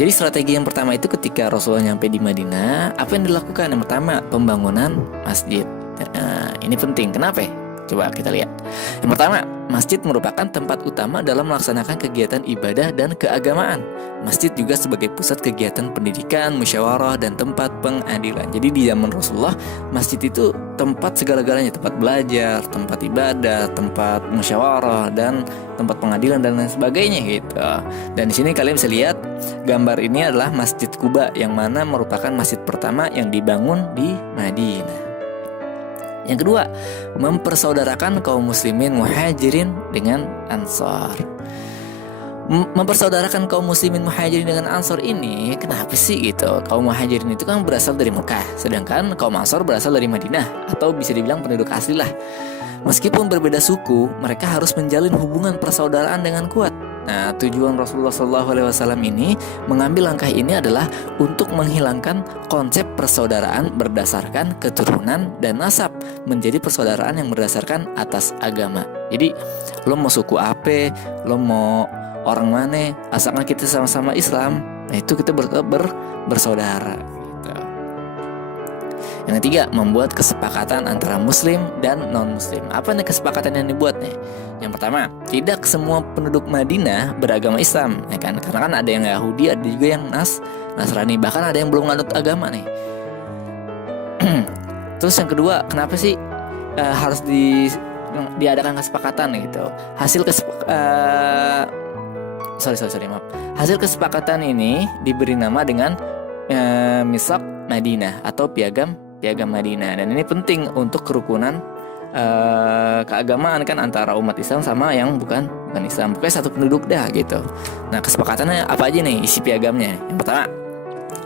Jadi strategi yang pertama itu ketika Rasulullah nyampe di Madinah, apa yang dilakukan? Yang pertama, pembangunan masjid. Nah, ini penting. Kenapa? Coba kita lihat. Yang pertama, masjid merupakan tempat utama dalam melaksanakan kegiatan ibadah dan keagamaan. Masjid juga sebagai pusat kegiatan pendidikan, musyawarah, dan tempat pengadilan. Jadi di zaman Rasulullah, masjid itu tempat segala-galanya, tempat belajar, tempat ibadah, tempat musyawarah, dan tempat pengadilan dan lain sebagainya gitu. Dan di sini kalian bisa lihat gambar ini adalah Masjid Quba yang mana merupakan masjid pertama yang dibangun di Madinah. Yang kedua, mempersaudarakan kaum muslimin muhajirin dengan ansor. Mempersaudarakan kaum muslimin muhajirin dengan ansor ini kenapa sih gitu? Kaum muhajirin itu kan berasal dari Mekah, sedangkan kaum ansor berasal dari Madinah, atau bisa dibilang penduduk asli lah. Meskipun berbeda suku, mereka harus menjalin hubungan persaudaraan dengan kuat. Nah, tujuan Rasulullah SAW ini mengambil langkah ini adalah untuk menghilangkan konsep persaudaraan berdasarkan keturunan dan nasab, menjadi persaudaraan yang berdasarkan atas agama. Jadi, lo mau suku apa, lo mau orang mana, asalkan kita sama-sama Islam, nah itu kita bersaudara. Yang ketiga, membuat kesepakatan antara muslim dan non-muslim. Apa nih kesepakatan yang dibuat nih? Yang pertama, tidak semua penduduk Madinah beragama Islam, ya kan? Karena kan ada yang Yahudi, ada juga yang Nasrani, bahkan ada yang belum nganut agama nih. Terus yang kedua, kenapa sih harus diadakan kesepakatan gitu? Hasil kesepakatan ini diberi nama dengan Misak Madinah atau piagam Madinah, dan ini penting untuk kerukunan keagamaan kan antara umat Islam sama yang bukan Islam, pokoknya satu penduduk dah gitu. Nah, kesepakatannya apa aja nih isi piagamnya? Yang pertama,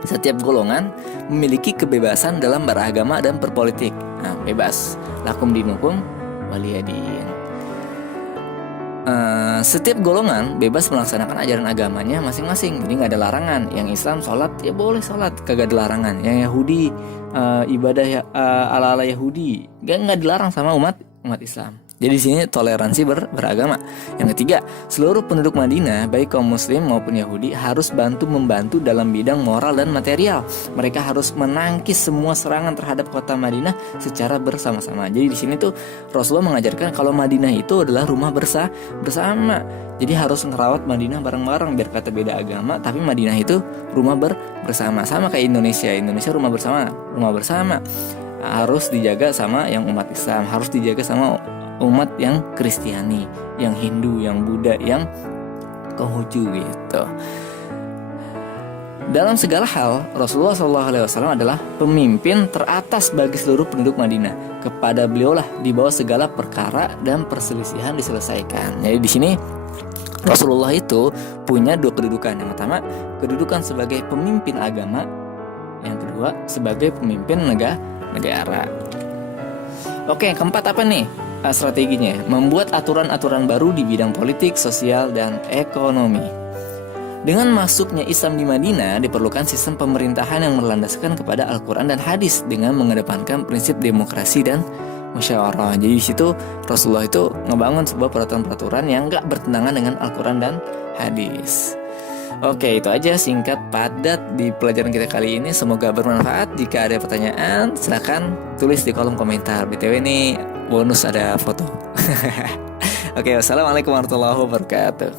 setiap golongan memiliki kebebasan dalam beragama dan berpolitik. Nah, bebas, lakum dinukum waliyadin. Setiap golongan bebas melaksanakan ajaran agamanya masing-masing, jadi nggak ada larangan. Yang Islam sholat ya boleh sholat, kagak ada larangan. Yang Yahudi ibadah ala Yahudi nggak dilarang sama umat Islam. Jadi di sini toleransi beragama. Yang ketiga, seluruh penduduk Madinah baik kaum muslim maupun Yahudi harus membantu dalam bidang moral dan material. Mereka harus menangkis semua serangan terhadap kota Madinah secara bersama-sama. Jadi di sini tuh Rasulullah mengajarkan kalau Madinah itu adalah rumah bersama. Jadi harus ngerawat Madinah bareng-bareng, biar kata beda agama tapi Madinah itu rumah bersama. Sama kayak Indonesia rumah bersama. Harus dijaga sama yang umat Islam, harus dijaga sama umat yang Kristiani, yang Hindu, yang Buddha, yang Konghucu gitu. Dalam segala hal, Rasulullah SAW adalah pemimpin teratas bagi seluruh penduduk Madinah. Kepada beliaulah dibawa segala perkara dan perselisihan diselesaikan. Jadi di sini Rasulullah itu punya dua kedudukan. Yang pertama, kedudukan sebagai pemimpin agama. Yang kedua, sebagai pemimpin negara. Oke, yang keempat apa nih? Strateginya membuat aturan-aturan baru di bidang politik, sosial, dan ekonomi. Dengan masuknya Islam di Madinah, diperlukan sistem pemerintahan yang berlandaskan kepada Al-Quran dan hadis dengan mengedepankan prinsip demokrasi dan musyawarah. Jadi di situ Rasulullah itu ngebangun sebuah peraturan-peraturan yang gak bertentangan dengan Al-Quran dan hadis. Oke, itu aja singkat padat di pelajaran kita kali ini. Semoga bermanfaat. Jika ada pertanyaan, silakan tulis di kolom komentar. BTW ini bonus ada foto. Oke, wassalamualaikum warahmatullahi wabarakatuh.